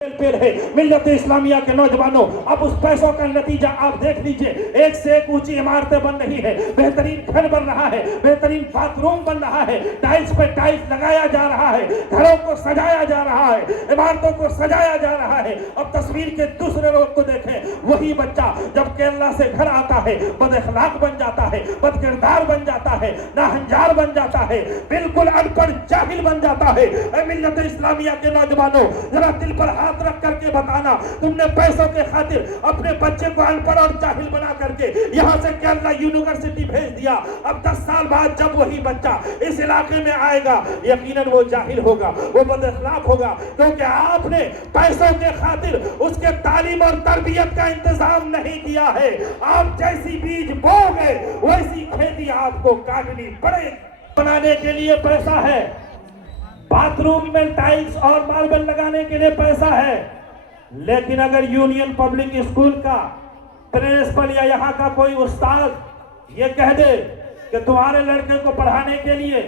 पेड़ है मिल्लत इस्लामिया के नौजवानों। अब उस पैसों का नतीजा आप देख लीजिए, एक से एक ऊंची इमारतें बन रही है, बेहतरीन घर बन रहा है, बेहतरीन बाथरूम बन रहा है, टाइल्स पे टाइल्स लगाया जा रहा है, घरों को सजाया जा रहा है, इमारतों को सजाया जा रहा है। अब तस्वीर के दूसरे लोग को देखें, वही बच्चा जब केरला से घर आता है बदअखलाक बन जाता है, बदकिरदार बन जाता है, नाहंजार बन जाता है, बिल्कुल अनपढ़ जाहिल बन जाता है। मिल्लत इस्लामिया के नौजवानों, जरा दिल पर हाथ रख करके बताना, तुमने पैसों के खातिर अपने बच्चे को अनपढ़ और जाहिल बना करके यहाँ से केरला यूनिवर्सिटी भेज दिया। अब 10 साल बाद जब वही बच्चा इस इलाके में आएगा, यकीनन वो जाहिल होगा, वो बदअखलाक होगा, क्योंकि आपने पैसों के खातिर उसके तालीम और तरबियत का इंतजाम नहीं किया है। आप जैसी बीज बोओगे वैसी खेती आपको काटनी पड़ेगी। बनाने के लिए पैसा है, बाथरूम में टाइल्स और मार्बल लगाने के लिए पैसा है, लेकिन अगर यूनियन पब्लिक स्कूल का प्रिंसिपल या यहाँ का कोई उस्ताद ये कह दे कि तुम्हारे लड़के को पढ़ाने के लिए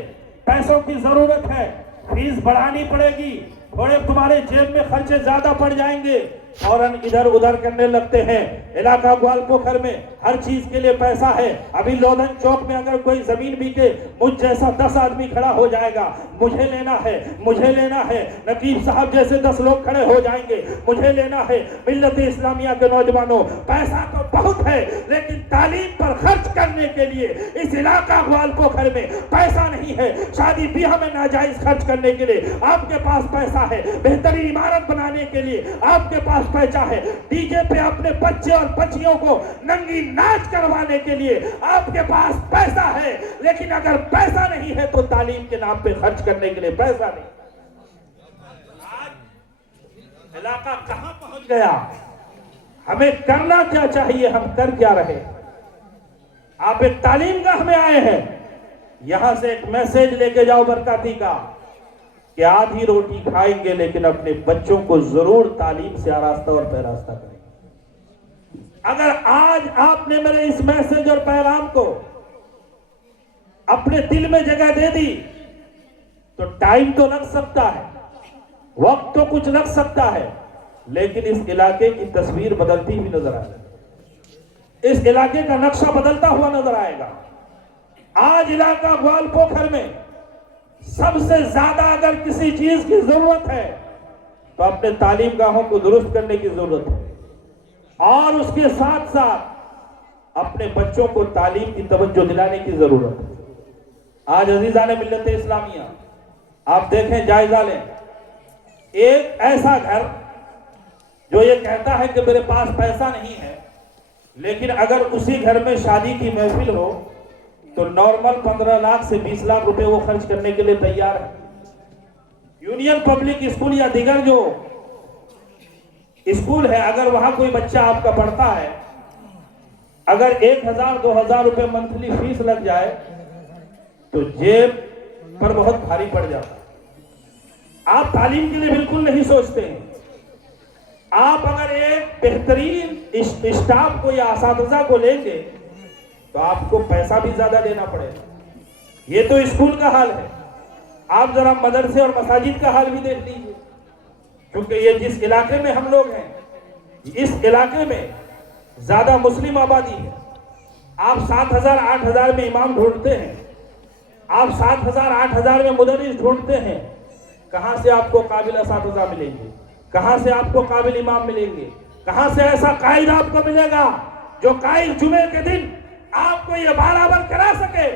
पैसों की जरूरत है, फीस बढ़ानी पड़ेगी, थोड़े तुम्हारे जेब में खर्चे ज्यादा पड़ जाएंगे, फौरन इधर उधर करने लगते हैं। इलाका ग्वालपोखर में हर चीज के लिए पैसा है। अभी लोधन चौक में अगर कोई जमीन बिके, मुझ जैसा 10 आदमी खड़ा हो जाएगा, मुझे लेना है, मुझे लेना है। नकीब साहब जैसे 10 लोग खड़े हो जाएंगे, मुझे लेना है। मिल्लत इस्लामिया के नौजवानों, पैसा तो बहुत है, लेकिन तालीम पर खर्च करने के लिए इस इलाका ग्वालपोखर में पैसा नहीं है। शादी ब्याह में नाजायज खर्च करने के लिए आपके पास पैसा है, बेहतरीन इमारत बनाने के लिए आपके पास पैसा है, डीजे पे अपने बच्चे और बच्चियों को नंगी नाच करवाने के लिए आपके पास पैसा है, लेकिन अगर पैसा नहीं है तो तालीम के नाम पे खर्च करने के लिए पैसा नहीं। आज इलाका कहां पहुंच गया? हमें करना क्या चाहिए, हम कर क्या रहे? आप एक तालीम गाह में आए हैं, यहां से एक मैसेज लेके जाओ बरकाती का कि आधी रोटी खाएंगे लेकिन अपने बच्चों को जरूर तालीम से आरास्ता और पैरास्ता करेंगे। अगर आज आपने मेरे इस मैसेज और पैगाम को अपने दिल में जगह दे दी तो टाइम तो लग सकता है, वक्त तो कुछ लग सकता है, लेकिन इस इलाके की तस्वीर बदलती हुई नजर आएगी, इस इलाके का नक्शा बदलता हुआ नजर आएगा। आज इलाका ग्वालपोखर में सबसे ज्यादा अगर किसी चीज की जरूरत है तो अपने तालीम गाहों को दुरुस्त करने की जरूरत है, और उसके साथ साथ अपने बच्चों को तालीम की तवज्जो दिलाने की जरूरत है। आज अजीजान मिल्लत इस्लामिया, आप देखें, जायजा लें, एक ऐसा घर जो ये कहता है कि मेरे पास पैसा नहीं है, लेकिन अगर उसी घर में शादी की महफिल हो तो नॉर्मल 15 लाख से 20 लाख रुपए वो खर्च करने के लिए तैयार है। यूनियन पब्लिक स्कूल या दीगर जो स्कूल है, अगर वहां कोई बच्चा आपका पढ़ता है, अगर 1000-2000 रुपए मंथली फीस लग जाए तो जेब पर बहुत भारी पड़ जाता है। आप तालीम के लिए बिल्कुल नहीं सोचते हैं। आप अगर एक बेहतरीन स्टाफ को या असातिज़ा को लेंगे तो आपको पैसा भी ज्यादा देना पड़ेगा। ये तो स्कूल का हाल है, आप जरा मदरसे और मसाजिद का हाल भी देख लीजिए, क्योंकि ये जिस इलाके में हम लोग हैं, इस इलाके में ज्यादा मुस्लिम आबादी है। आप 7000-8000 में इमाम ढूंढते हैं, आप 7000-8000 में मुदर्रिस ढूंढते हैं, कहां से आपको काबिल असातिज़ा मिलेंगे, कहां से आपको काबिल इमाम मिलेंगे, कहां से ऐसा कायद आपको मिलेगा जो कायद जुमे के दिन आपको ये बराबर करा सके,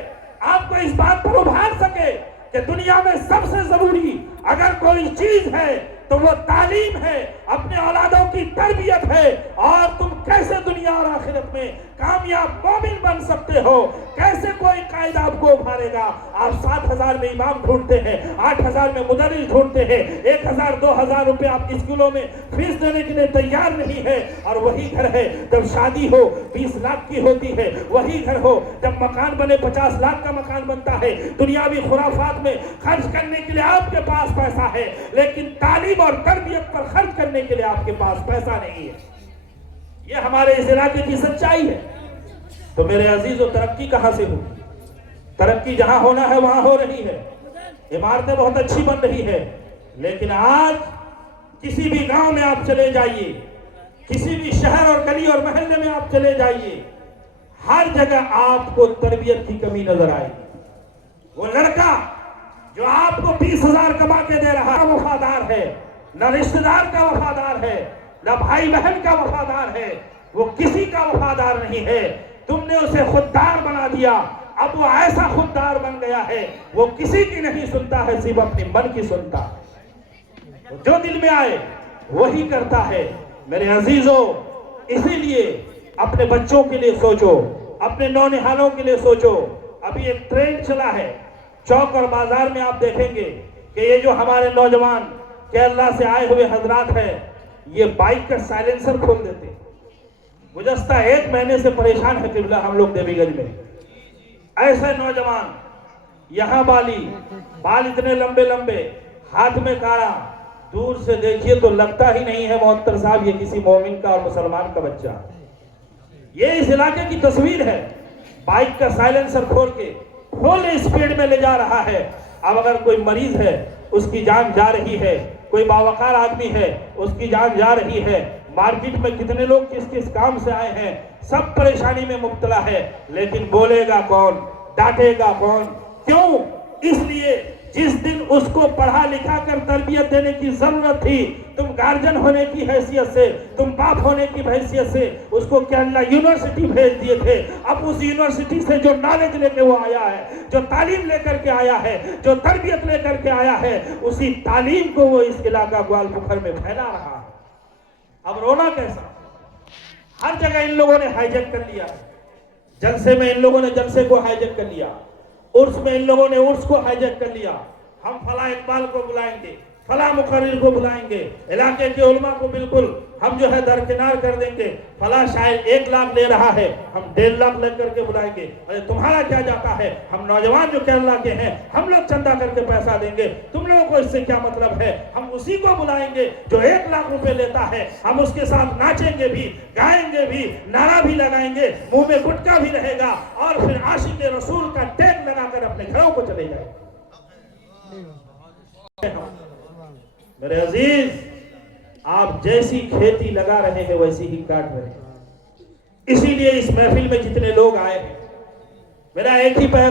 आपको इस बात पर उभार सके कि दुनिया में सबसे जरूरी अगर कोई चीज है तो वो तालीम है, अपने औलादों की तरबियत है, और तुम कैसे दुनिया और आखिरत में कामयाब मोमिन बन सकते हो, कैसे कोई कायदा आपको उभारेगा। आप 7000 में इमाम ढूंढते हैं, 8000 में मुदर्रिस ढूंढते हैं, 1000-2000 रुपए आप स्कूलों में फीस देने के लिए तैयार नहीं है, और वही घर है जब शादी हो 20 लाख की होती है, वही घर हो जब मकान बने 50 लाख का मकान बनता है। दुनियावी खुराफात में खर्च करने के लिए आपके पास पैसा है, लेकिन तालीम और तरबियत पर खर्च करने के लिए आपके पास पैसा नहीं है। ये हमारे इस इलाके की सच्चाई है। तो मेरे अजीजों, तरक्की कहां से हो? तरक्की जहां होना है वहां हो रही है, इमारतें बहुत अच्छी बन रही है, लेकिन आज किसी भी गांव में आप चले जाइए, किसी भी शहर और गली और मोहल्ले में आप चले जाइए, हर जगह आपको तरबियत की कमी नजर आएगी। वो लड़का जो आपको 20,000 कमा के दे रहा है वफादार है, न रिश्तेदार का वफादार है, न भाई बहन का वफादार है, वो किसी का वफादार नहीं है। तुमने उसे खुददार बना दिया, अब वो ऐसा खुददार बन गया है, वो किसी की नहीं सुनता है, सिर्फ अपने मन की सुनता है। जो दिल में आए वही करता है। मेरे अजीजों, इसीलिए अपने बच्चों के लिए सोचो, अपने नौनिहालों के लिए सोचो। अभी एक ट्रेंड चला है, चौक और बाजार में आप देखेंगे कि ये जो हमारे नौजवान केरला से आए हुए हजरात हैं, ये बाइक का साइलेंसर खोल देते। गुज़श्ता 1 महीने से परेशान है किबला हम लोग देवीगंज में। ऐसे नौजवान, यहाँ बाली, बाल इतने लंबे लंबे, हाथ में काड़ा, दूर से देखिए तो लगता ही नहीं है मोहत्तर साहब ये किसी मोमिन का और मुसलमान का बच्चा। ये इस इलाके की तस्वीर है। बाइक का साइलेंसर खोल के फुल स्पीड में ले जा रहा है। अब अगर कोई मरीज है उसकी जान जा रही है, कोई बावकार आदमी है उसकी जान जा रही है। मार्केट में कितने लोग किस किस काम से आए हैं, सब परेशानी में मुब्तला है, लेकिन बोलेगा कौन, डांटेगा कौन? क्यों? इसलिए जिस दिन उसको पढ़ा लिखा कर तरबियत देने की जरूरत थी, तुम गार्जियन होने की हैसियत से, तुम बाप होने की हैसियत से उसको केरला यूनिवर्सिटी भेज दिए थे। अब उस यूनिवर्सिटी से जो नॉलेज लेके वो आया है, जो तालीम लेकर के आया है, जो तरबियत लेकर के आया है, उसी तालीम को वो इस इलाका ग्वालपुखर में फैला रहा है। अब रोना कैसा? हर जगह इन लोगों ने हाईजैक कर लिया। जलसे में इन लोगों ने जलसे को हाईजैक कर लिया, उर्स में इन लोगों ने उर्स को हाईजैक कर लिया। हम फला इकबाल को बुलाएंगे, फला मुकर्रिर को बुलाएंगे, इलाके के उलमा को बिल्कुल हम जो है दरकिनार कर देंगे। फला शायर 1 लाख ले रहा है, हम 1.5 लाख लेकर के बुलाएंगे। अरे तुम्हारा क्या जाता है? हम नौजवान जो केरला के हैं, हम लोग चंदा करके पैसा देंगे, तुम लोगों को इससे क्या मतलब है? हम उसी को बुलाएंगे जो 1 लाख रुपए लेता है। हम उसके साथ नाचेंगे भी, गाएंगे भी, नारा भी लगाएंगे, मुंह में गुटखा भी रहेगा, और फिर आशिक रसूल का टैग लगाकर अपने घरों को चले जाएंगे। मेरे अजीज, आप जैसी खेती लगा रहे हैं वैसी ही काट रहे हैं। इसीलिए इस महफिल में जितने लोग आए हैं, मेरा एक ही पैगाम